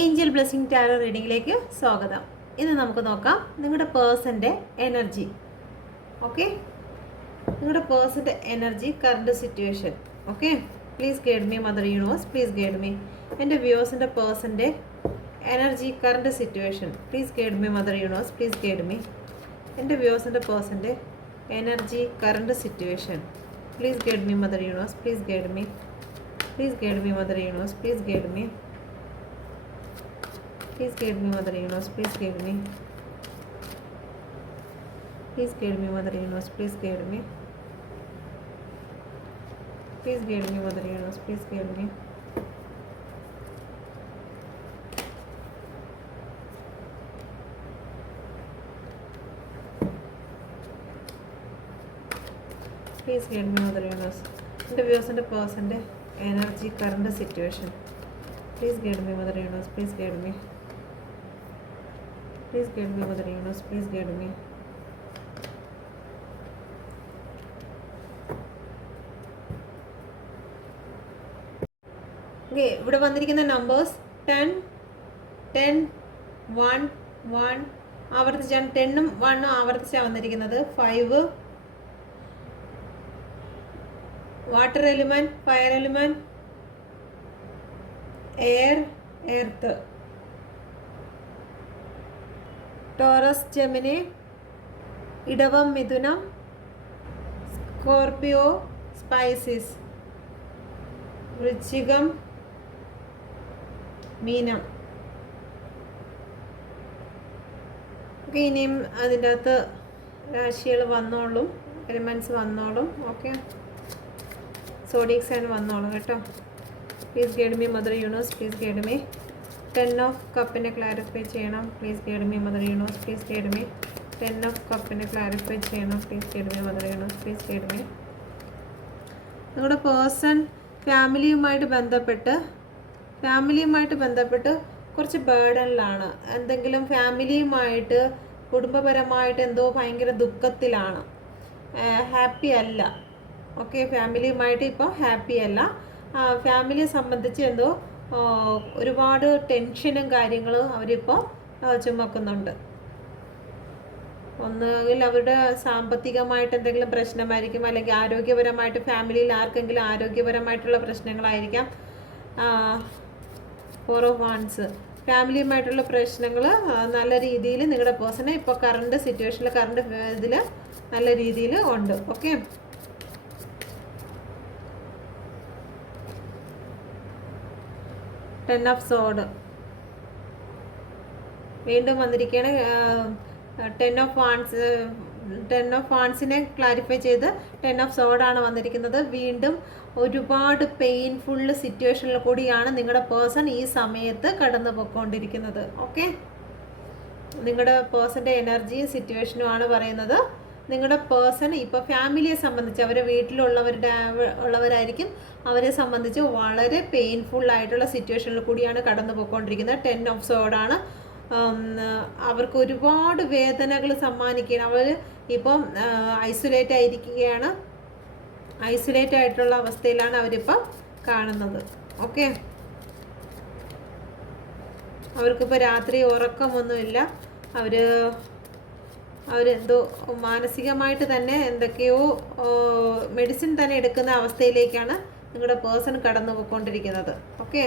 Angel blessing tarot റീഡിങ്ങിലേക്ക് സ്വാഗതം. ഇന്ന് നമുക്ക് നോക്കാം നിങ്ങളുടെ പേഴ്സൻ്റെ എനർജി. ഓക്കെ, നിങ്ങളുടെ പേഴ്സൻ്റെ energy, current situation. Okay, please guide me mother universe, please guide me. എൻ്റെ വ്യൂവേഴ്സിൻ്റെ പേഴ്സൻ്റെ energy, current situation. Please guide me mother universe, please guide me. എൻ്റെ വ്യൂവേഴ്സിൻ്റെ പേഴ്സൻ്റെ energy, current situation. Please guide me mother universe, please guide me. Please guide me mother universe, please guide me. Please guide me, Mother Universe. Please guide me. Please guide me, Mother Universe. Please guide me. Please guide me, Mother Universe. Please guide me. Please guide me, Mother Universe. And the viewers and the person, the energy, current situation. Please guide me, Mother Universe. Please guide me. Please guide me, Mother Universe. Please guide me. Okay, ഇവിടെ വന്നിരിക്കുന്ന numbers 10, 10, 1, 1 ആവർത്തിച്ചാണ്. 10ഉം 1ഉം ആവർത്തിച്ചാണ് വന്നിരിക്കുന്നത്. 5 water element, fire element, air, earth, Taurus, Gemini, ഇടവം, മിഥുനം, Scorpio, സ്പൈസിസ്, വൃശ്ചികം, മീനം. Okay, ഇനിയും അതിൻ്റെ അകത്ത് രാശികൾ വന്നോളും, എലിമെൻറ്റ്സ് വന്നോളും. ഓക്കെ, സോഡിക് സൈൻ വന്നോളും കേട്ടോ. Please guide me mother universe, please guide me. 10 of കപ്പിനെ ക്ലാരിഫൈ ചെയ്യണം. Please guide me mother universe, please guide me. 10 of കപ്പിനെ ക്ലാരിഫൈ ചെയ്യണം. Please guide me mother universe, please guide me. നിങ്ങളുടെ person ഫാമിലിയുമായിട്ട് ബന്ധപ്പെട്ട് കുറച്ച് ബേർഡനിലാണ്. എന്തെങ്കിലും ഫാമിലിയുമായിട്ട്, കുടുംബപരമായിട്ട് എന്തോ ഭയങ്കര ദുഃഖത്തിലാണ്, ഹാപ്പി അല്ല. ഓക്കെ, ഫാമിലിയുമായിട്ട് ഇപ്പോൾ ഹാപ്പി അല്ല. ഫാമിലിയെ സംബന്ധിച്ച് എന്തോ ഒരുപാട് ടെൻഷനും കാര്യങ്ങളും അവരിപ്പോൾ ചുമക്കുന്നുണ്ട്. ഒന്നുകിൽ അവരുടെ സാമ്പത്തികമായിട്ട് എന്തെങ്കിലും പ്രശ്നമായിരിക്കും, അല്ലെങ്കിൽ ആരോഗ്യപരമായിട്ട് ഫാമിലിയിൽ ആർക്കെങ്കിലും ആരോഗ്യപരമായിട്ടുള്ള പ്രശ്നങ്ങളായിരിക്കാം. 4 ഓഫ് വാൻസ്, ഫാമിലിയുമായിട്ടുള്ള പ്രശ്നങ്ങൾ നല്ല രീതിയിൽ നിങ്ങളുടെ പേഴ്സണെ ഇപ്പോൾ കറണ്ട് സിറ്റുവേഷനിൽ, കറണ്ട് ഇതിൽ നല്ല രീതിയിൽ ഉണ്ട്. ഓക്കെ, 10 ഓഫ് സോഡ് വീണ്ടും വന്നിരിക്കുകയാണ്. 10 ഓഫ് വാൺസിനെ ക്ലാരിഫൈ ചെയ്ത് 10 ഓഫ് സോഡാണ് വന്നിരിക്കുന്നത്. വീണ്ടും ഒരുപാട് പെയിൻഫുൾ സിറ്റുവേഷനിൽ കൂടിയാണ് നിങ്ങളുടെ പേഴ്സൺ ഈ സമയത്ത് കടന്നു പോയിക്കൊണ്ടിരിക്കുന്നത്. ഓക്കെ, നിങ്ങളുടെ പേഴ്സൻ്റെ എനർജിയും സിറ്റുവേഷനുമാണ് പറയുന്നത്. നിങ്ങളുടെ പേഴ്സൺ ഇപ്പോൾ ഫാമിലിയെ സംബന്ധിച്ച്, അവരെ ഉള്ളവരായിരിക്കും, അവരെ സംബന്ധിച്ച് വളരെ പെയിൻഫുൾ ആയിട്ടുള്ള സിറ്റുവേഷനിൽ കൂടിയാണ് കടന്നു പോയിക്കൊണ്ടിരിക്കുന്നത്. 10 ഓഫ് സോഡാണ്. അവർക്ക് ഒരുപാട് വേദനകൾ സമ്മാനിക്കുകയാണ്. അവർ ഇപ്പം ഐസൊലേറ്റ് ആയിരിക്കുകയാണ്. ഐസൊലേറ്റ് ആയിട്ടുള്ള അവസ്ഥയിലാണ് അവരിപ്പം കാണുന്നത്. ഓക്കെ, അവർക്കിപ്പോൾ രാത്രി ഉറക്കമൊന്നുമില്ല. അവരെന്തോ മാനസികമായിട്ട് തന്നെ എന്തൊക്കെയോ മെഡിസിൻ തന്നെ എടുക്കുന്ന അവസ്ഥയിലേക്കാണ് നിങ്ങളുടെ പേഴ്സൺ കടന്നു പോയിക്കൊണ്ടിരിക്കുന്നത്. ഓക്കെ,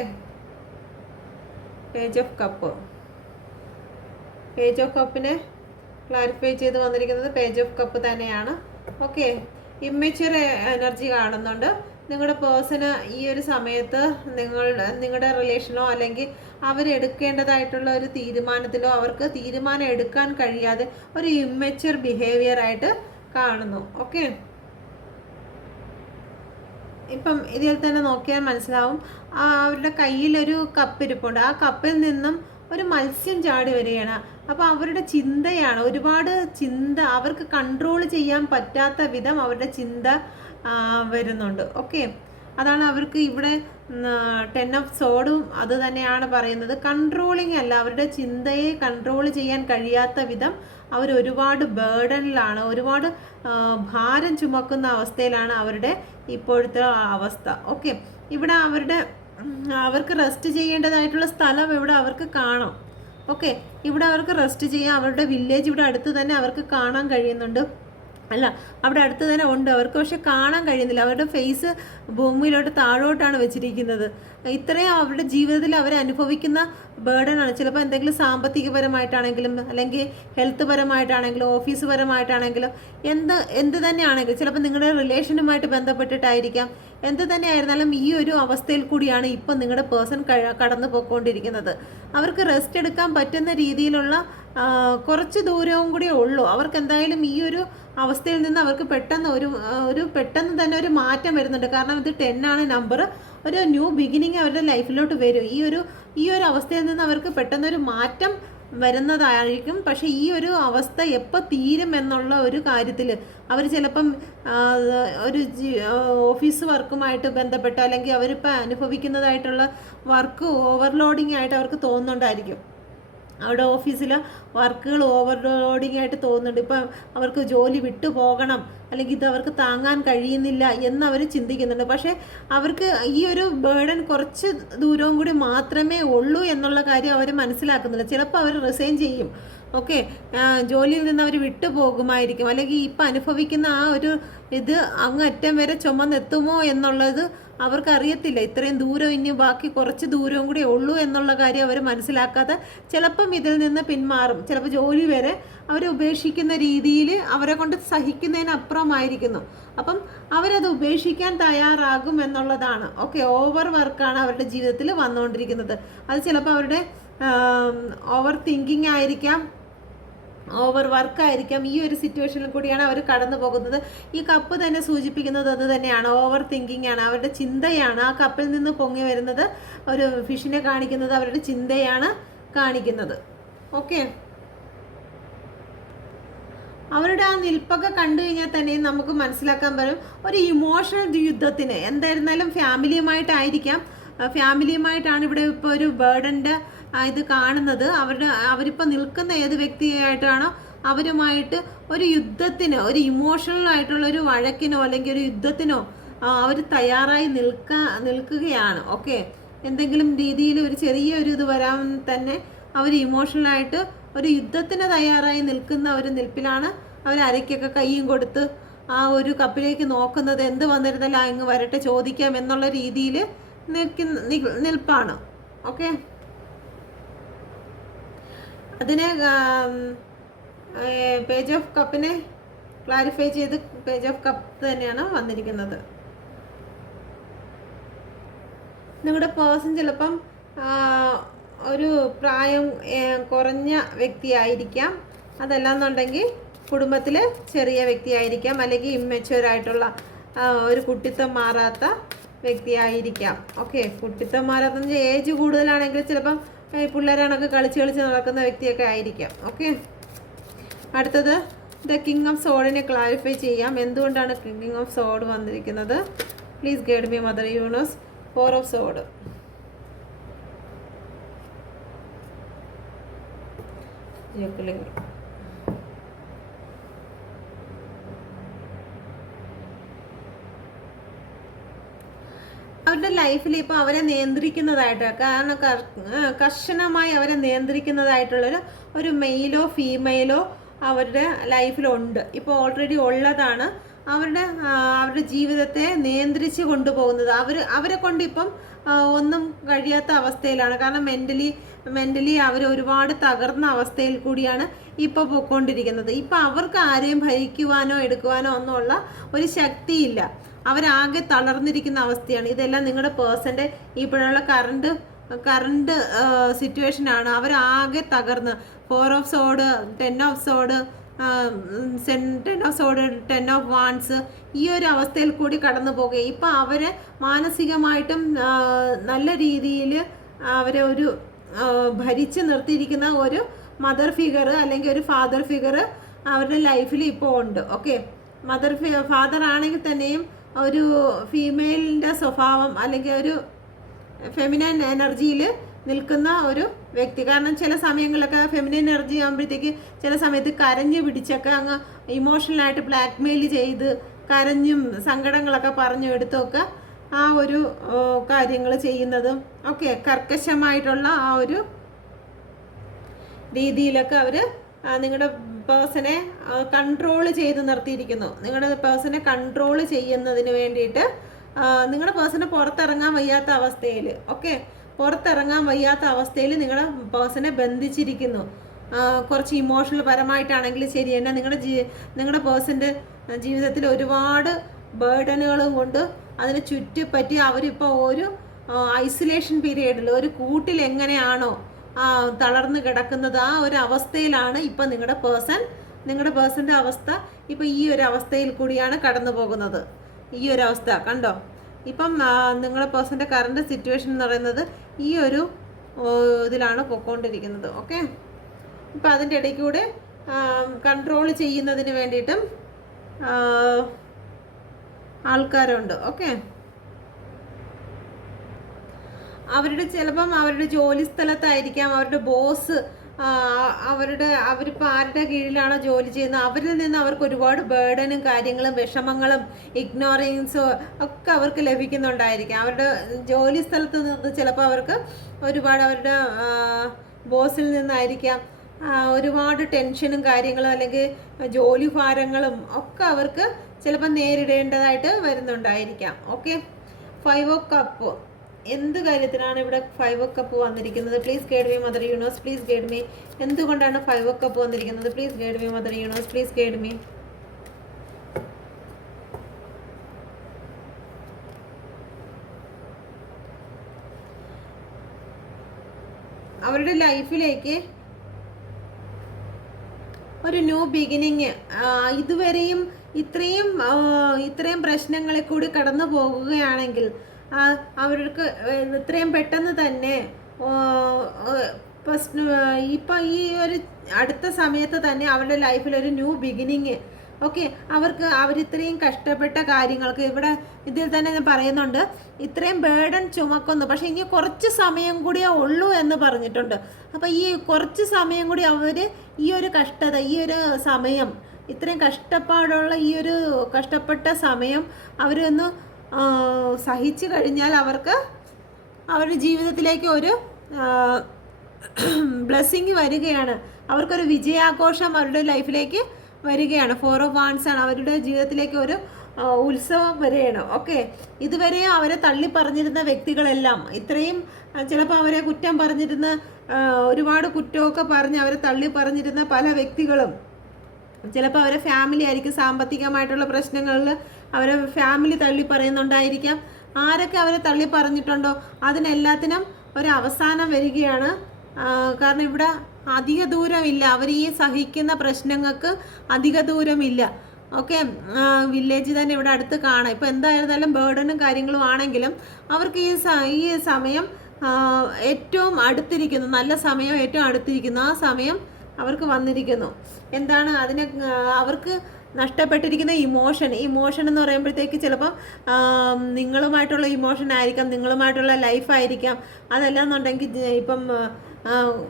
പേജ് ഓഫ് കപ്പിനെ ക്ലാരിഫൈ ചെയ്ത് വന്നിരിക്കുന്നത് പേജ് ഓഫ് കപ്പ് തന്നെയാണ്. ഓക്കെ, ഇമ്മച്വർ എനർജി കാണുന്നുണ്ട്. നിങ്ങളുടെ പേഴ്സണ് ഈ ഒരു സമയത്ത് നിങ്ങളുടെ റിലേഷനോ അല്ലെങ്കിൽ അവരെടുക്കേണ്ടതായിട്ടുള്ള ഒരു തീരുമാനത്തിലോ അവർക്ക് തീരുമാനം എടുക്കാൻ കഴിയാതെ ഒരു ഇമ്മച്വർ ബിഹേവിയർ ആയിട്ട് കാണുന്നു. ഓക്കെ, ഇപ്പം ഇതിൽ തന്നെ നോക്കിയാൽ മനസ്സിലാവും. അവരുടെ കയ്യിലൊരു കപ്പ് ഇരിപ്പുണ്ട്. ആ കപ്പിൽ നിന്നും ഒരു മത്സ്യം ചാടി വരികയാണ്. അപ്പോൾ അവരുടെ ചിന്തയാണ്, ഒരുപാട് ചിന്ത, അവർക്ക് കൺട്രോൾ ചെയ്യാൻ പറ്റാത്ത വിധം അവരുടെ ചിന്ത വരുന്നുണ്ട്. ഓക്കെ, അതാണ് അവർക്ക് ഇവിടെ 10 ഓഫ് സോഡും അത് തന്നെയാണ് പറയുന്നത്. കൺട്രോളിങ് അല്ല, അവരുടെ ചിന്തയെ കൺട്രോൾ ചെയ്യാൻ കഴിയാത്ത വിധം അവർ ഒരുപാട് ബേർഡനിലാണ്, ഒരുപാട് ഭാരം ചുമക്കുന്ന അവസ്ഥയിലാണ് അവരുടെ ഇപ്പോഴത്തെ അവസ്ഥ. ഓക്കെ, ഇവിടെ അവരുടെ അവർക്ക് റെസ്റ്റ് ചെയ്യേണ്ടതായിട്ടുള്ള സ്ഥലം ഇവിടെ അവർക്ക് കാണാം. ഓക്കെ, ഇവിടെ അവർക്ക് റെസ്റ്റ് ചെയ്യാം. അവരുടെ വില്ലേജ് ഇവിടെ അടുത്ത് തന്നെ അവർക്ക് കാണാൻ കഴിയുന്നുണ്ട്. അല്ല, അവിടെ അടുത്ത് തന്നെ ഉണ്ട് അവർക്ക്, പക്ഷെ കാണാൻ കഴിയുന്നില്ല. അവരുടെ ഫേസ് ഭൂമിയിലോട്ട് താഴോട്ടാണ് വെച്ചിരിക്കുന്നത്. ഇത്രയും അവരുടെ ജീവിതത്തിൽ അവർ അനുഭവിക്കുന്ന ബേർഡനാണ്. ചിലപ്പോൾ എന്തെങ്കിലും സാമ്പത്തികപരമായിട്ടാണെങ്കിലും, അല്ലെങ്കിൽ ഹെൽത്ത് പരമായിട്ടാണെങ്കിലും, ഓഫീസ് പരമായിട്ടാണെങ്കിലും, എന്ത് തന്നെയാണെങ്കിലും, ചിലപ്പോൾ നിങ്ങളുടെ റിലേഷനുമായിട്ട് ബന്ധപ്പെട്ടിട്ടായിരിക്കാം. എന്ത് തന്നെ ആയിരുന്നാലും ഈ ഒരു അവസ്ഥയിൽ കൂടിയാണ് ഇപ്പം നിങ്ങളുടെ പേഴ്സൺ കടന്നു പോയിക്കൊണ്ടിരിക്കുന്നത്. അവർക്ക് റെസ്റ്റ് എടുക്കാൻ പറ്റുന്ന രീതിയിലുള്ള കുറച്ച് ദൂരവും കൂടിയേ ഉള്ളൂ. അവർക്ക് എന്തായാലും ഈ ഒരു അവസ്ഥയിൽ നിന്ന് അവർക്ക് പെട്ടെന്ന് തന്നെ ഒരു മാറ്റം വരുന്നുണ്ട്. കാരണം ഇത് 10 ആണ് നമ്പർ. ഒരു ന്യൂ ബിഗിനിങ് അവരുടെ ലൈഫിലോട്ട് വരും. ഈ ഒരു അവസ്ഥയിൽ നിന്ന് അവർക്ക് പെട്ടെന്നൊരു മാറ്റം വരുന്നതായിരിക്കും. പക്ഷേ ഈ ഒരു അവസ്ഥ എപ്പോൾ തീരും എന്നുള്ള ഒരു കാര്യത്തിൽ അവർ ചിലപ്പം ഒരു ഓഫീസ് വർക്കുമായിട്ട് ബന്ധപ്പെട്ട്, അല്ലെങ്കിൽ അവരിപ്പോൾ അനുഭവിക്കുന്നതായിട്ടുള്ള വർക്ക് ഓവർലോഡിങ് ആയിട്ട് അവർക്ക് തോന്നുന്നുണ്ടായിരിക്കും. അവിടെ ഓഫീസിലെ വർക്കുകൾ ഓവർലോഡിങ് ആയിട്ട് തോന്നുന്നുണ്ട്. ഇപ്പം അവർക്ക് ജോലി വിട്ടു പോകണം, അല്ലെങ്കിൽ ഇത് അവർക്ക് താങ്ങാൻ കഴിയുന്നില്ല എന്നവർ ചിന്തിക്കുന്നുണ്ട്. പക്ഷേ അവർക്ക് ഈ ഒരു ബേർഡൻ കുറച്ച് ദൂരവും കൂടി മാത്രമേ ഉള്ളൂ എന്നുള്ള കാര്യം അവർ മനസ്സിലാക്കുന്നില്ല. ചിലപ്പോൾ അവർ റിസൈൻ ചെയ്യും. ഓക്കെ, ജോലിയിൽ നിന്ന് അവർ വിട്ടു പോകുമായിരിക്കും. അല്ലെങ്കിൽ ഇപ്പം അനുഭവിക്കുന്ന ആ ഒരു ഇത് അങ്ങറ്റം വരെ ചുമന്നെത്തുമോ എന്നുള്ളത് അവർക്കറിയത്തില്ല. ഇത്രയും ദൂരം ഇനി ബാക്കി കുറച്ച് ദൂരവും കൂടി ഉള്ളൂ എന്നുള്ള കാര്യം അവർ മനസ്സിലാക്കാതെ ചിലപ്പം ഇതിൽ നിന്ന് പിന്മാറും. ചിലപ്പോൾ ജോലി വരെ അവരെ ഉപേക്ഷിക്കുന്ന രീതിയിൽ അവരെ കൊണ്ട് സഹിക്കുന്നതിനപ്പുറമായിരിക്കുന്നു. അപ്പം അവരത് ഉപേക്ഷിക്കാൻ തയ്യാറാകും എന്നുള്ളതാണ്. ഓക്കെ, ഓവർ വർക്കാണ് അവരുടെ ജീവിതത്തിൽ വന്നുകൊണ്ടിരിക്കുന്നത്. അത് ചിലപ്പോൾ അവരുടെ ഓവർ തിങ്കിങ് ആയിരിക്കാം, ഓവർ വർക്കായിരിക്കാം. ഈ ഒരു സിറ്റുവേഷനിൽ കൂടിയാണ് അവർ കടന്നു പോകുന്നത്. ഈ കപ്പ് തന്നെ സൂചിപ്പിക്കുന്നത് അത് തന്നെയാണ്, ഓവർ തിങ്കിങ് ആണ്. അവരുടെ ചിന്തയാണ് ആ കപ്പിൽ നിന്ന് പൊങ്ങി വരുന്നത്. ഒരു ഫിഷിനെ കാണിക്കുന്നത് അവരുടെ ചിന്തയാണ് കാണിക്കുന്നത്. ഓക്കെ, അവരുടെ ആ നിൽപ്പൊക്കെ കണ്ടു കഴിഞ്ഞാൽ തന്നെ നമുക്ക് മനസ്സിലാക്കാൻ പറ്റും ഒരു ഇമോഷണൽ യുദ്ധത്തിന്. എന്തായിരുന്നാലും ഫാമിലിയുമായിട്ടാണ് ഇവിടെ ഇപ്പോൾ ഒരു ബേർഡൻ്റെ ഇത് കാണുന്നത്. അവരിപ്പോൾ നിൽക്കുന്ന ഏത് വ്യക്തിയായിട്ടാണോ അവരുമായിട്ട് ഒരു യുദ്ധത്തിന്, ഒരു ഇമോഷണൽ ആയിട്ടുള്ള ഒരു വഴക്കിനോ അല്ലെങ്കിൽ ഒരു യുദ്ധത്തിനോ അവർ തയ്യാറായി നിൽക്കുകയാണ്. ഓക്കെ, എന്തെങ്കിലും രീതിയിൽ ഒരു ചെറിയൊരു ഇത് വരാൻ തന്നെ അവർ ഇമോഷണലായിട്ട് ഒരു യുദ്ധത്തിന് തയ്യാറായി നിൽക്കുന്ന ഒരു നിൽപ്പിലാണ്. അവർ അരയ്ക്കൊക്കെ കൈയും കൊടുത്ത് ആ ഒരു കപ്പിലേക്ക് നോക്കുന്നത്. എന്ത് വന്നിരുന്നാലും അങ്ങ് വരട്ടെ, ചോദിക്കാം എന്നുള്ള രീതിയിൽ നിൽപ്പാണ്. ഓക്കെ, അതിനെ പേജ് ഓഫ് കപ്പിനെ ക്ലാരിഫൈ ചെയ്ത് പേജ് ഓഫ് കപ്പ് തന്നെയാണ് വന്നിരിക്കുന്നത്. നിങ്ങളുടെ പേഴ്സൺ ചിലപ്പം ഒരു പ്രായം കുറഞ്ഞ വ്യക്തിയായിരിക്കാം. അതല്ലാന്നുണ്ടെങ്കിൽ കുടുംബത്തിൽ ചെറിയ വ്യക്തിയായിരിക്കാം, അല്ലെങ്കിൽ ഇമ്മെച്യൂർ ആയിട്ടുള്ള ഒരു കുട്ടിത്തം മാറാത്ത വ്യക്തിയായിരിക്കാം. ഓക്കെ, കുട്ടിത്തം മാറാത്ത ഏജ് കൂടുതലാണെങ്കിൽ ചിലപ്പം പിള്ളേരാണൊക്കെ കളിച്ച് നടക്കുന്ന വ്യക്തിയൊക്കെ ആയിരിക്കാം. ഓക്കെ, അടുത്തത് ദ കിങ് ഓഫ് സോഡിനെ ക്ലാരിഫൈ ചെയ്യാം. എന്തുകൊണ്ടാണ് കിങ് ഓഫ് സോഡ് വന്നിരിക്കുന്നത്? Please guide me mother universe. 4 of സോഡ്. അവരുടെ ലൈഫിൽ ഇപ്പോൾ അവരെ നിയന്ത്രിക്കുന്നതായിട്ട്, കാരണം കർശനമായി അവരെ നിയന്ത്രിക്കുന്നതായിട്ടുള്ളൊരു ഒരു മെയിലോ ഫീമെയിലോ അവരുടെ ലൈഫിലുണ്ട്. ഇപ്പോൾ ഓൾറെഡി ഉള്ളതാണ്. അവരുടെ ജീവിതത്തെ നിയന്ത്രിച്ച് കൊണ്ടുപോകുന്നത് അവരെ കൊണ്ട് ഇപ്പം ഒന്നും കഴിയാത്ത അവസ്ഥയിലാണ്. കാരണം മെൻ്റലി അവർ ഒരുപാട് തകർന്ന അവസ്ഥയിൽ കൂടിയാണ് ഇപ്പോൾ പോയിക്കൊണ്ടിരിക്കുന്നത്. ഇപ്പം അവർക്ക് ആരെയും ഭരിക്കുവാനോ എടുക്കുവാനോ ഒന്നുമുള്ള ഒരു ശക്തിയില്ല. അവരാകെ തളർന്നിരിക്കുന്ന അവസ്ഥയാണ്. ഇതെല്ലാം നിങ്ങളുടെ പേഴ്സൻ്റെ ഇപ്പോഴുള്ള കറണ്ട് സിറ്റുവേഷനാണ്. അവരാകെ തകർന്ന് 4 of sword, 10 of sword, 10 of sword, 10 of wands, ഈ ഒരു അവസ്ഥയിൽ കൂടി കടന്നു പോകുക. ഇപ്പം അവരെ മാനസികമായിട്ടും നല്ല രീതിയിൽ അവരെ ഒരു ഭരിച്ച് നിർത്തിയിരിക്കുന്ന ഒരു മദർ ഫിഗർ അല്ലെങ്കിൽ ഒരു ഫാദർ ഫിഗർ അവരുടെ ലൈഫിൽ ഇപ്പോൾ ഉണ്ട്. ഓക്കെ, ഫാദർ ആണെങ്കിൽ തന്നെയും ഒരു ഫീമെയിലിൻ്റെ സ്വഭാവം അല്ലെങ്കിൽ ഒരു ഫെമിനൈൻ എനർജിയിൽ നിൽക്കുന്ന ഒരു വ്യക്തി. കാരണം ചില സമയങ്ങളിലൊക്കെ ഫെമിനൈൻ എനർജി ആകുമ്പോഴത്തേക്ക് ചില സമയത്ത് കരഞ്ഞു പിടിച്ചൊക്കെ അങ്ങ് ഇമോഷണലായിട്ട് ബ്ലാക്ക് മെയിൽ ചെയ്ത് കരഞ്ഞും സങ്കടങ്ങളൊക്കെ പറഞ്ഞു എടുത്തൊക്കെ ആ ഒരു കാര്യങ്ങൾ ചെയ്യുന്നതും ഒക്കെ കർക്കശമായിട്ടുള്ള ആ ഒരു രീതിയിലൊക്കെ അവർ നിങ്ങളുടെ പേഴ്സണെ കൺട്രോൾ ചെയ്ത് നിർത്തിയിരിക്കുന്നു. നിങ്ങളുടെ പേഴ്സണെ കൺട്രോൾ ചെയ്യുന്നതിന് വേണ്ടിയിട്ട് നിങ്ങളുടെ പേഴ്സണെ പുറത്തിറങ്ങാൻ വയ്യാത്ത അവസ്ഥയിൽ, ഓക്കെ, പുറത്തിറങ്ങാൻ വയ്യാത്ത അവസ്ഥയിൽ നിങ്ങളുടെ പേഴ്സണെ ബന്ധിച്ചിരിക്കുന്നു. കുറച്ച് ഇമോഷണൽ പരമായിട്ടാണെങ്കിൽ ശരി തന്നെ നിങ്ങളുടെ പേഴ്സൻ്റെ ജീവിതത്തിൽ ഒരുപാട് ബേർഡനുകളും കൊണ്ട് അതിനെ ചുറ്റിപ്പറ്റി അവരിപ്പോൾ ഒരു ഐസൊലേഷൻ പീരീഡിൽ ഒരു കൂട്ടിൽ എങ്ങനെയാണോ തളർന്ന് കിടക്കുന്നത് ആ ഒരു അവസ്ഥയിലാണ് ഇപ്പം നിങ്ങളുടെ പേഴ്സൻ്റെ അവസ്ഥ. ഇപ്പം ഈ ഒരു അവസ്ഥയിൽ കൂടിയാണ് കടന്നു പോകുന്നത്. ഈ ഒരു അവസ്ഥ കണ്ടോ, ഇപ്പം നിങ്ങളുടെ പേഴ്സൻ്റെ കറണ്ട് സിറ്റുവേഷൻ എന്ന് പറയുന്നത് ഈ ഒരു ഇതിലാണ് പോയിക്കൊണ്ടിരിക്കുന്നത്. ഓക്കെ, ഇപ്പം അതിൻ്റെ ഇടയ്ക്ക് കൂടെ കൺട്രോൾ ചെയ്യുന്നതിന് വേണ്ടിയിട്ടും ആൾക്കാരുണ്ട്. ഓക്കെ, ചിലപ്പം അവരുടെ ജോലി സ്ഥലത്തായിരിക്കാം അവരുടെ ബോസ്, അവരിപ്പോൾ ആരുടെ കീഴിലാണോ ജോലി ചെയ്യുന്നത് അവരിൽ നിന്ന് അവർക്ക് ഒരുപാട് ബേർഡനും കാര്യങ്ങളും വിഷമങ്ങളും ഇഗ്നോറൻസും ഒക്കെ അവർക്ക് ലഭിക്കുന്നുണ്ടായിരിക്കാം. അവരുടെ ജോലി സ്ഥലത്ത് നിന്ന് ചിലപ്പോൾ അവർക്ക് ഒരുപാട് അവരുടെ ബോസിൽ നിന്നായിരിക്കാം ഒരുപാട് ടെൻഷനും കാര്യങ്ങളും അല്ലെങ്കിൽ ജോലി ഭാരങ്ങളും ഒക്കെ അവർക്ക് ചിലപ്പോൾ നേരിടേണ്ടതായിട്ട് വരുന്നുണ്ടായിരിക്കാം. ഓക്കെ, 5 ഓഫ് കപ്പ് എന്ത് കാര്യത്തിനാണ് ഇവിടെ 5 ഓഫ് കപ്പ് വന്നിരിക്കുന്നത്? Please guide me mother universe, please guide me. എന്തുകൊണ്ടാണ് 5 ഓഫ് കപ്പ് വന്നിരിക്കുന്നത്? Please guide me mother universe, please guide me. അവരുടെ ലൈഫിലേക്ക് ഒരു ന്യൂ ബിഗിനിങ്, ഇതുവരെയും ഇത്രയും പ്രശ്നങ്ങളെ കൂടി കടന്നു പോകുകയാണെങ്കിൽ അവർക്ക് ഇത്രയും പെട്ടെന്ന് തന്നെ ഇപ്പം ഈ ഒരു അടുത്ത സമയത്ത് തന്നെ അവരുടെ ലൈഫിൽ ഒരു ന്യൂ ബിഗിനിങ്. ഓക്കെ, അവരിത്രയും കഷ്ടപ്പെട്ട കാര്യങ്ങൾക്ക് ഇവിടെ ഇതിൽ തന്നെ ഞാൻ പറയുന്നുണ്ട്, ഇത്രയും ബേർഡൻ ചുമക്കുന്നു, പക്ഷെ ഇനി കുറച്ച് സമയം കൂടിയേ ഉള്ളൂ എന്ന് പറഞ്ഞിട്ടുണ്ട്. അപ്പോൾ ഈ കുറച്ച് സമയം കൂടി അവർ ഈ ഒരു കഷ്ടത, ഈ ഒരു സമയം, ഇത്രയും കഷ്ടപ്പാടുള്ള ഈ ഒരു കഷ്ടപ്പെട്ട സമയം അവരൊന്ന് സഹിച്ചു കഴിഞ്ഞാൽ അവർക്ക് അവരുടെ ജീവിതത്തിലേക്ക് ഒരു ബ്ലെസ്സിങ് വരികയാണ്. അവർക്കൊരു വിജയാഘോഷം അവരുടെ ലൈഫിലേക്ക് വരികയാണ്. 4 ഓഫ് വാൻഡ്സ് ആണ് അവരുടെ ജീവിതത്തിലേക്ക് ഒരു ഉത്സവം വരികയാണ്. ഓക്കെ, ഇതുവരെ അവരെ തള്ളി പറഞ്ഞിരുന്ന വ്യക്തികളെല്ലാം, ഇത്രയും ചിലപ്പോൾ അവരെ കുറ്റം പറഞ്ഞിരുന്ന ഒരുപാട് കുറ്റമൊക്കെ പറഞ്ഞ് അവരെ തള്ളി പറഞ്ഞിരുന്ന പല വ്യക്തികളും, ചിലപ്പോൾ അവരെ ഫാമിലി ആയിരിക്കും, സാമ്പത്തികമായിട്ടുള്ള പ്രശ്നങ്ങളിൽ അവരെ ഫാമിലി തള്ളി പറയുന്നുണ്ടായിരിക്കാം. ആരൊക്കെ അവരെ തള്ളി പറഞ്ഞിട്ടുണ്ടോ അതിനെല്ലാത്തിനും ഒരു അവസാനം വരികയാണ്. കാരണം ഇവിടെ അധിക ദൂരമില്ല, അവർ ഈ സഹിക്കുന്ന പ്രശ്നങ്ങൾക്ക് അധിക ദൂരമില്ല. ഓക്കെ, വില്ലേജ് തന്നെ ഇവിടെ അടുത്ത് കാണാം. ഇപ്പോൾ എന്തായിരുന്നാലും ബേർഡനും കാര്യങ്ങളും ആണെങ്കിലും അവർക്ക് ഈ സമയം ഏറ്റവും അടുത്തിരിക്കുന്നു, നല്ല സമയം ഏറ്റവും അടുത്തിരിക്കുന്നു. ആ സമയം അവർക്ക് വന്നിരിക്കുന്നു. എന്താണ് അവർക്ക് നഷ്ടപ്പെട്ടിരിക്കുന്ന ഇമോഷൻ എന്ന് പറയുമ്പോഴത്തേക്ക് ചിലപ്പം നിങ്ങളുമായിട്ടുള്ള ഇമോഷൻ ആയിരിക്കാം, നിങ്ങളുമായിട്ടുള്ള ലൈഫായിരിക്കാം, അതല്ലാന്നുണ്ടെങ്കിൽ ഇപ്പം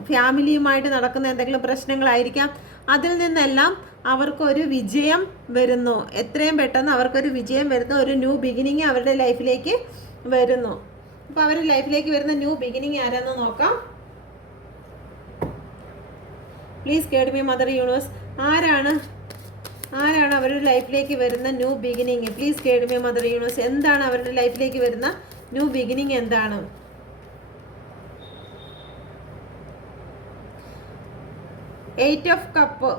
ഫാമിലിയുമായിട്ട് നടക്കുന്ന എന്തെങ്കിലും പ്രശ്നങ്ങളായിരിക്കാം. അതിൽ നിന്നെല്ലാം അവർക്കൊരു വിജയം വരുന്നു. എത്രയും പെട്ടെന്ന് അവർക്കൊരു വിജയം വരുന്നു, ഒരു ന്യൂ ബിഗിനിങ് അവരുടെ ലൈഫിലേക്ക് വരുന്നു. അപ്പോൾ അവരുടെ ലൈഫിലേക്ക് വരുന്ന ന്യൂ ബിഗിനിങ് ആരാന്ന് നോക്കാം. Please guide me mother universe. ആരാണ് അവരുടെ ലൈഫിലേക്ക് വരുന്ന new beginning? Please guide me mother universe. എന്താണ് അവരുടെ ലൈഫിലേക്ക് വരുന്ന ന്യൂ ബിഗിനിങ്? എന്താണ്? Eight of cup.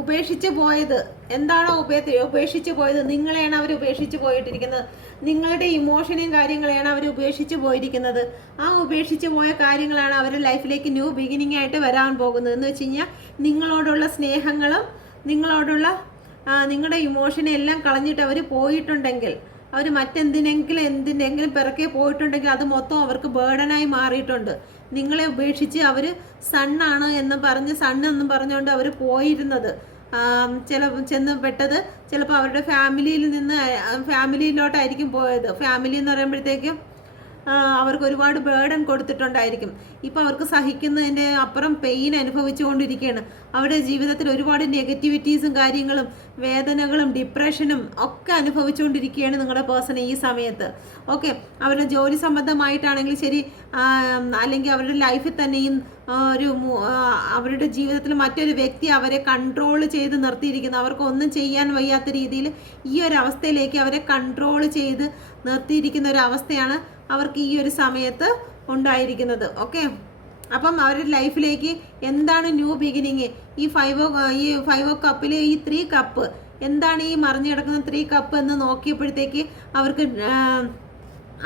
ഉപേക്ഷിച്ച് പോയത് എന്താണോ ഉപേക്ഷിച്ച് പോയത്, നിങ്ങളെയാണ് അവർ ഉപേക്ഷിച്ച് പോയിട്ടിരിക്കുന്നത്. നിങ്ങളുടെ ഇമോഷനെയും കാര്യങ്ങളെയാണ് അവർ ഉപേക്ഷിച്ച് പോയിരിക്കുന്നത്. ആ ഉപേക്ഷിച്ച് പോയ കാര്യങ്ങളാണ് അവരുടെ ലൈഫിലേക്ക് ന്യൂ ബിഗിനിങ് ആയിട്ട് വരാൻ പോകുന്നത്. എന്ന് വെച്ച് കഴിഞ്ഞാൽ നിങ്ങളോടുള്ള സ്നേഹങ്ങളും നിങ്ങളുടെ ഇമോഷനെ എല്ലാം കളഞ്ഞിട്ട് അവർ പോയിട്ടുണ്ടെങ്കിൽ, അവർ എന്തിനെങ്കിലും പിറകെ പോയിട്ടുണ്ടെങ്കിൽ അത് മൊത്തം അവർക്ക് ബേർഡനായി മാറിയിട്ടുണ്ട്. നിങ്ങളെ ഉപേക്ഷിച്ച് അവർ സണ്ണെന്നും പറഞ്ഞുകൊണ്ട് അവർ പോയിരുന്നത് ചെന്ന് പെട്ടത് ചിലപ്പോൾ അവരുടെ ഫാമിലിയിലോട്ടായിരിക്കും പോയത്. ഫാമിലി എന്ന് പറയുമ്പോഴത്തേക്കും അവർക്ക് ഒരുപാട് ബേർഡൻ കൊടുത്തിട്ടുണ്ടായിരിക്കും. ഇപ്പോൾ അവർക്ക് സഹിക്കുന്നതിൻ്റെ അപ്പുറം പെയിൻ അനുഭവിച്ചുകൊണ്ടിരിക്കുകയാണ്. അവരുടെ ജീവിതത്തിൽ ഒരുപാട് നെഗറ്റിവിറ്റീസും കാര്യങ്ങളും വേദനകളും ഡിപ്രഷനും ഒക്കെ അനുഭവിച്ചുകൊണ്ടിരിക്കുകയാണ് നിങ്ങളുടെ പേഴ്സൺ ഈ സമയത്ത്. ഓക്കെ, അവരുടെ ജോലി സംബന്ധമായിട്ടാണെങ്കിൽ ശരി, അല്ലെങ്കിൽ അവരുടെ ലൈഫിൽ തന്നെയും അവരുടെ ജീവിതത്തിൽ മറ്റൊരു വ്യക്തി അവരെ കൺട്രോൾ ചെയ്ത് നിർത്തിയിരിക്കുന്നു. അവർക്ക് ഒന്നും ചെയ്യാൻ വയ്യാത്ത രീതിയിൽ ഈ ഒരു അവസ്ഥയിലേക്ക് അവരെ കൺട്രോൾ ചെയ്ത് നിർത്തിയിരിക്കുന്ന ഒരു അവസ്ഥയാണ് അവർക്ക് ഈ ഒരു സമയത്ത് ഉണ്ടായിരിക്കുന്നത്. ഓക്കെ, അപ്പം അവരുടെ ലൈഫിലേക്ക് എന്താണ് ന്യൂ ബിഗിനിങ്? ഈ ഫൈവ് ഓഫ് കപ്പിൽ ഈ 3 കപ്പ് എന്താണ് ഈ മറിഞ്ഞു കിടക്കുന്ന 3 കപ്പ് എന്ന് നോക്കിയപ്പോഴത്തേക്ക് അവർക്ക്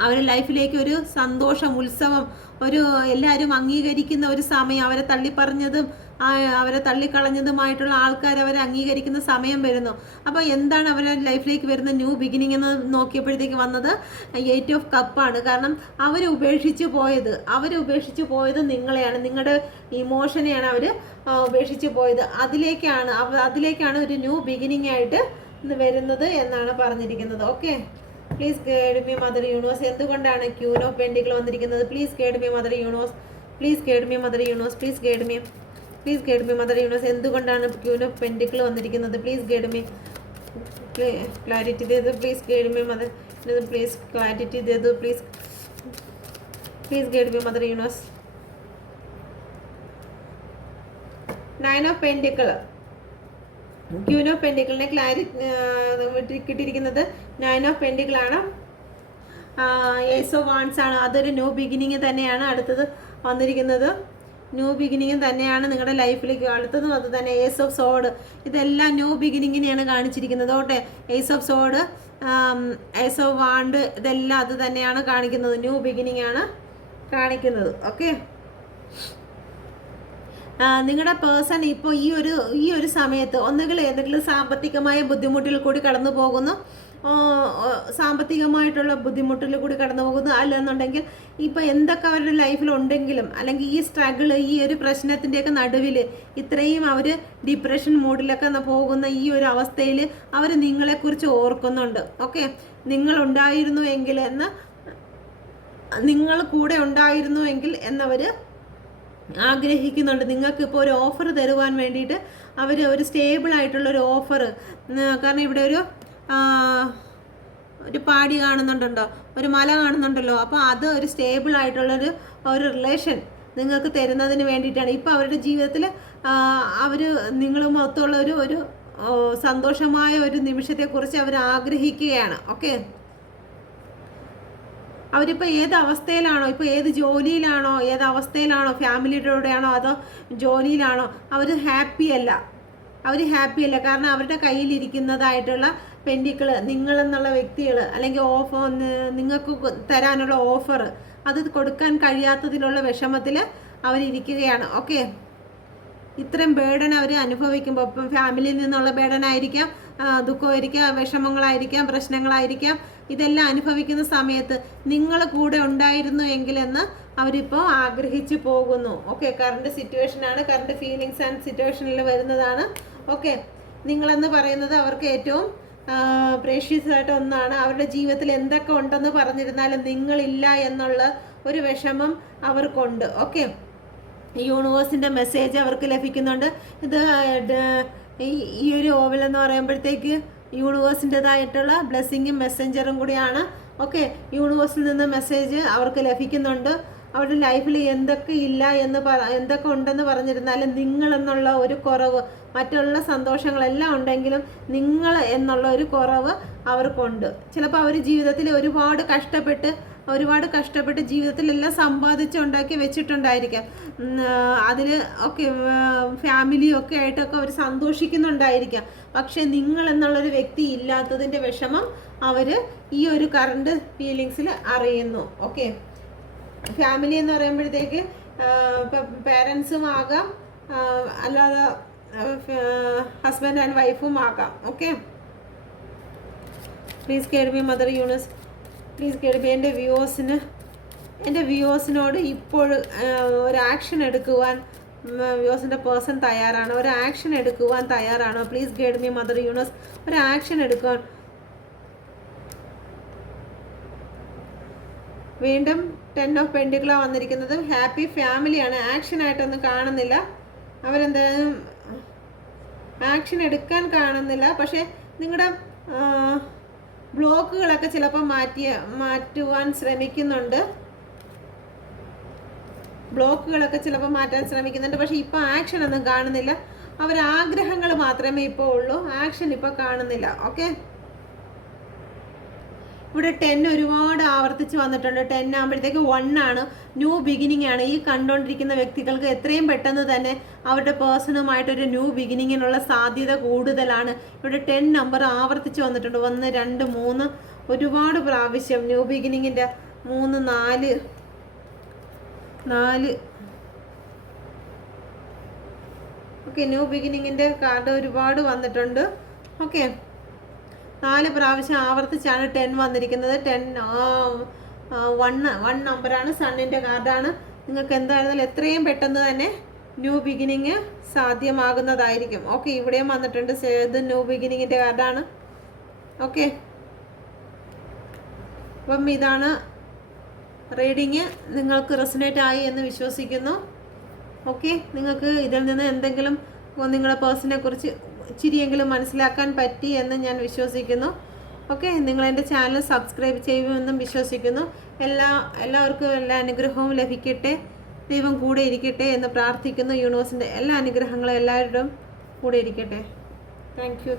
അവരുടെ ലൈഫിലേക്ക് ഒരു സന്തോഷം, ഉത്സവം, ഒരു എല്ലാവരും അംഗീകരിക്കുന്ന ഒരു സമയം, അവരെ തള്ളിപ്പറഞ്ഞതും അവരെ തള്ളിക്കളഞ്ഞതുമായിട്ടുള്ള ആൾക്കാർ അവരെ അംഗീകരിക്കുന്ന സമയം വരുന്നു. അപ്പോൾ എന്താണ് അവരുടെ ലൈഫിലേക്ക് വരുന്ന ന്യൂ ബിഗിനിങ് എന്ന് നോക്കിയപ്പോഴത്തേക്ക് വന്നത് 8 ഓഫ് കപ്പാണ്. കാരണം അവർ ഉപേക്ഷിച്ച് പോയത് നിങ്ങളെയാണ്, നിങ്ങളുടെ ഇമോഷനെയാണ് അവർ ഉപേക്ഷിച്ച് പോയത്. അതിലേക്കാണ് ഒരു ന്യൂ ബിഗിനിങ് ആയിട്ട് വരുന്നത് എന്നാണ് പറഞ്ഞിരിക്കുന്നത്. Okay, please guide me mother universe. എന്തുകൊണ്ടാണ് ക്യൂൻ ഓഫ് പെൻഡിക്കിൾ വന്നിരിക്കുന്നത്? Please guide me mother universe. Please guide me mother universe. Please guide me mother universe. എന്തുകൊണ്ടാണ് ക്യൂൻ ഓഫ് പെൻഡിക്കിൾ വന്നിരിക്കുന്നത്? പ്ലീസ് ഗൈഡ് മീ ക്ലാരിറ്റി ദേ ദോ. Please guide me mother. Please clarity ദേ ദോ. Please guide me mother universe. 9 of pentacle. Queen of പെൻഡിക്കിളിനെ clarity കിട്ടിയിരിക്കുന്നത് 9 of പെൻഡിക്കിൾ ആണ്. Ace of wands ആണ്. അതൊരു ന്യൂ ബിഗിനിങ് തന്നെയാണ് അടുത്തത് വന്നിരിക്കുന്നത്. ന്യൂ ബിഗിനിങ് തന്നെയാണ് നിങ്ങളുടെ ലൈഫിലേക്ക്. അടുത്തതും അത് തന്നെ. Ace of sword. ഇതെല്ലാം ന്യൂ ബിഗിനിങ്ങിനെയാണ് കാണിച്ചിരിക്കുന്നത്. ഓട്ടെ, ace of sword, ace of wand, ഇതെല്ലാം അത് തന്നെയാണ് കാണിക്കുന്നത്. ന്യൂ ബിഗിനിങ് ആണ് കാണിക്കുന്നത്. ഓക്കെ, നിങ്ങളുടെ പേഴ്സൺ ഇപ്പോൾ ഈ ഒരു സമയത്ത് ഒന്നുകിൽ ഏതെങ്കിലും സാമ്പത്തികമായ ബുദ്ധിമുട്ടിൽ കൂടി കടന്നു പോകുന്നു, സാമ്പത്തികമായിട്ടുള്ള ബുദ്ധിമുട്ടിൽ കൂടി കടന്നു പോകുന്നു. അല്ലെന്നുണ്ടെങ്കിൽ ഇപ്പോൾ എന്തൊക്കെ അവരുടെ ലൈഫിലുണ്ടെങ്കിലും, അല്ലെങ്കിൽ ഈ സ്ട്രഗിൾ, ഈ ഒരു പ്രശ്നത്തിൻ്റെയൊക്കെ നടുവിൽ ഇത്രയും അവർ ഡിപ്രഷൻ മൂഡിലൊക്കെ പോകുന്ന ഈ ഒരു അവസ്ഥയിൽ അവർ നിങ്ങളെക്കുറിച്ച് ഓർക്കുന്നുണ്ട്. ഓക്കെ, നിങ്ങൾ കൂടെ ഉണ്ടായിരുന്നുവെങ്കിൽ എന്നവർ ആഗ്രഹിക്കുന്നുണ്ട്. നിങ്ങൾക്ക് ഇപ്പോൾ ഒരു ഓഫർ തരുവാൻ വേണ്ടിയിട്ട് അവർ ഒരു സ്റ്റേബിൾ ആയിട്ടുള്ളൊരു ഓഫർ, കാരണം ഇവിടെ ഒരു പാടി കാണുന്നുണ്ടോ, ഒരു മല കാണുന്നുണ്ടല്ലോ, അപ്പോൾ അത് ഒരു സ്റ്റേബിൾ ആയിട്ടുള്ളൊരു റിലേഷൻ നിങ്ങൾക്ക് തരുന്നതിന് വേണ്ടിയിട്ടാണ്. ഇപ്പോൾ അവരുടെ ജീവിതത്തിൽ അവർ നിങ്ങളുമൊത്തുള്ള ഒരു സന്തോഷമായ ഒരു നിമിഷത്തെക്കുറിച്ച് അവർ ആഗ്രഹിക്കുകയാണ്. ഓക്കെ, അവരിപ്പോൾ ഏത് അവസ്ഥയിലാണോ, ഇപ്പോൾ ഏത് ജോലിയിലാണോ, ഏത് അവസ്ഥയിലാണോ, ഫാമിലിയോടെയാണോ അതോ ജോലിയിലാണോ, അവർ ഹാപ്പിയല്ല. കാരണം അവരുടെ കയ്യിലിരിക്കുന്നതായിട്ടുള്ള പെൻഡിക്കിൾ, നിങ്ങളെന്നുള്ള വ്യക്തികൾ, അല്ലെങ്കിൽ നിങ്ങൾക്ക് തരാനുള്ള ഓഫർ അത് കൊടുക്കാൻ കഴിയാത്തതിലുള്ള വിഷമത്തിൽ അവരിയ്ക്കുകയാണ്. ഓക്കെ, ഇത്രയും ബേഡൻ അവർ അനുഭവിക്കുമ്പോൾ, ഇപ്പം ഫാമിലിയിൽ നിന്നുള്ള ബേഡൻ ആയിരിക്കാം, ദുഃഖമായിരിക്കാം, വിഷമങ്ങളായിരിക്കാം, പ്രശ്നങ്ങളായിരിക്കാം, ഇതെല്ലാം അനുഭവിക്കുന്ന സമയത്ത് നിങ്ങൾ കൂടെ ഉണ്ടായിരുന്നു എങ്കിലെന്ന് അവരിപ്പോൾ ആഗ്രഹിച്ചു പോകുന്നു. ഓക്കെ, കറണ്ട് സിറ്റുവേഷനാണ്, കറണ്ട് ഫീലിങ്സ് ആൻഡ് സിറ്റുവേഷനിൽ വരുന്നതാണ്. ഓക്കെ, നിങ്ങളെന്ന് പറയുന്നത് അവർക്ക് ഏറ്റവും പ്രേഷ്യസ് ആയിട്ട് ഒന്നാണ്. അവരുടെ ജീവിതത്തിൽ എന്തൊക്കെ ഉണ്ടെന്ന് പറഞ്ഞിരുന്നാലും നിങ്ങളില്ല എന്നുള്ള ഒരു വിഷമം അവർക്കുണ്ട്. ഓക്കെ, യൂണിവേഴ്സിൻ്റെ മെസ്സേജ് അവർക്ക് ലഭിക്കുന്നുണ്ട്. ഇത് ഈ ഒരു ഓവൽ എന്ന് പറയുമ്പോഴത്തേക്ക് യൂണിവേഴ്സിൻ്റെതായിട്ടുള്ള ബ്ലെസ്സിങ്ങും മെസ്സഞ്ചറും കൂടിയാണ്. ഓക്കെ, യൂണിവേഴ്സിൽ നിന്ന് മെസ്സേജ് അവർക്ക് ലഭിക്കുന്നുണ്ട്. അവരുടെ ലൈഫിൽ എന്തൊക്കെ ഉണ്ടെന്ന് പറഞ്ഞിരുന്നാലും നിങ്ങളെന്നുള്ള ഒരു കുറവ്, മറ്റുള്ള സന്തോഷങ്ങളെല്ലാം ഉണ്ടെങ്കിലും നിങ്ങൾ എന്നുള്ള ഒരു കുറവ് അവർക്കുണ്ട്. ചിലപ്പോൾ അവർ ജീവിതത്തിൽ ഒരുപാട് കഷ്ടപ്പെട്ട് ജീവിതത്തിലെല്ലാം സമ്പാദിച്ചുണ്ടാക്കി വെച്ചിട്ടുണ്ടായിരിക്കാം. അതിൽ ഒക്കെ ഫാമിലിയൊക്കെ ആയിട്ടൊക്കെ അവർ സന്തോഷിക്കുന്നുണ്ടായിരിക്കാം. പക്ഷേ നിങ്ങൾ എന്നുള്ളൊരു വ്യക്തി ഇല്ലാത്തതിൻ്റെ വിഷമം അവർ ഈ ഒരു കറണ്ട് ഫീലിങ്സിൽ അറിയുന്നു. ഓക്കെ, ഫാമിലി എന്ന് പറയുമ്പോഴത്തേക്ക് ഇപ്പം പേരൻസും ആകാം, അല്ലാതെ ഹസ്ബൻഡ് ആൻഡ് വൈഫും ആകാം. Okay, please guide me mother universe. Please guide me. എൻ്റെ വ്യൂവേഴ്സിനോട് ഇപ്പോൾ ഒരു ആക്ഷൻ എടുക്കുവാൻ വ്യൂവേഴ്സിൻ്റെ പേഴ്സൺ തയ്യാറാണോ? ഒരു ആക്ഷൻ എടുക്കുവാൻ തയ്യാറാണോ? Please guide me mother universe. ഒരു ആക്ഷൻ എടുക്കുവാൻ വീണ്ടും 10 ഓഫ് പെൻഡിക്കിളാണ് വന്നിരിക്കുന്നത്. ഹാപ്പി ഫാമിലിയാണ്. ആക്ഷനായിട്ടൊന്നും കാണുന്നില്ല. അവരെന്തായാലും ആക്ഷൻ എടുക്കാൻ കാണുന്നില്ല. പക്ഷേ നിങ്ങളുടെ ബ്ലോക്കുകളൊക്കെ ചിലപ്പോൾ മാറ്റുവാൻ ശ്രമിക്കുന്നുണ്ട്. ബ്ലോക്കുകളൊക്കെ ചിലപ്പോൾ മാറ്റാൻ ശ്രമിക്കുന്നുണ്ട്. പക്ഷേ ഇപ്പോൾ ആക്ഷൻ ഒന്നും കാണുന്നില്ല. ആഗ്രഹങ്ങൾ മാത്രമേ ഇപ്പോൾ ഉള്ളൂ. ആക്ഷൻ ഇപ്പോൾ കാണുന്നില്ല. ഓക്കെ, ഇവിടെ 10 ഒരുപാട് ആവർത്തിച്ച് വന്നിട്ടുണ്ട്. 10 ആകുമ്പോഴത്തേക്ക് 1 ആണ്, ന്യൂ ബിഗിനിങ് ആണ്. ഈ കണ്ടുകൊണ്ടിരിക്കുന്ന വ്യക്തികൾക്ക് എത്രയും പെട്ടെന്ന് തന്നെ അവരുടെ പേഴ്സണുമായിട്ടൊരു ന്യൂ ബിഗിനിങ്ങിനുള്ള സാധ്യത കൂടുതലാണ്. ഇവിടെ 10 നമ്പർ ആവർത്തിച്ച് വന്നിട്ടുണ്ട്. 1, 2, 3 ഒരുപാട് പ്രാവശ്യം ന്യൂ ബിഗിനിങ്ങിൻ്റെ 3, 4 ഓക്കെ, ന്യൂ ബിഗിനിങ്ങിൻ്റെ കാർഡ് ഒരുപാട് വന്നിട്ടുണ്ട്. ഓക്കെ, 4 പ്രാവശ്യം ആവർത്തിച്ചാണ് 10 വന്നിരിക്കുന്നത്. 1 നമ്പറാണ്, സണ്ണിൻ്റെ കാർഡാണ്. നിങ്ങൾക്ക് എന്തായിരുന്നാലും എത്രയും പെട്ടെന്ന് തന്നെ ന്യൂ ബിഗിനിങ് സാധ്യമാകുന്നതായിരിക്കും. ഓക്കെ, ഇവിടെയും വന്നിട്ടുണ്ട്. ഇത് ന്യൂ ബിഗിനിങ്ങിൻ്റെ കാർഡാണ്. ഓക്കെ, അപ്പം ഇതാണ് റീഡിങ്. നിങ്ങൾക്ക് റെസൊനേറ്റ് ആയി എന്ന് വിശ്വസിക്കുന്നു. ഓക്കെ, നിങ്ങൾക്ക് ഇതിൽ നിന്ന് എന്തെങ്കിലും നിങ്ങളുടെ പേഴ്സണെ കുറിച്ച് ഇച്ചിരിയെങ്കിലും മനസ്സിലാക്കാൻ പറ്റി എന്ന് ഞാൻ വിശ്വസിക്കുന്നു. ഓക്കെ, നിങ്ങൾ എൻ്റെ ചാനൽ സബ്സ്ക്രൈബ് ചെയ്യുമെന്നും വിശ്വസിക്കുന്നു. എല്ലാവർക്കും എല്ലാ അനുഗ്രഹവും ലഭിക്കട്ടെ. ദൈവം കൂടെ ഇരിക്കട്ടെ എന്ന് പ്രാർത്ഥിക്കുന്നു. യൂണിവേഴ്സിൻ്റെ എല്ലാ അനുഗ്രഹങ്ങളും എല്ലാവരുടെയും കൂടെ ഇരിക്കട്ടെ. Thank you.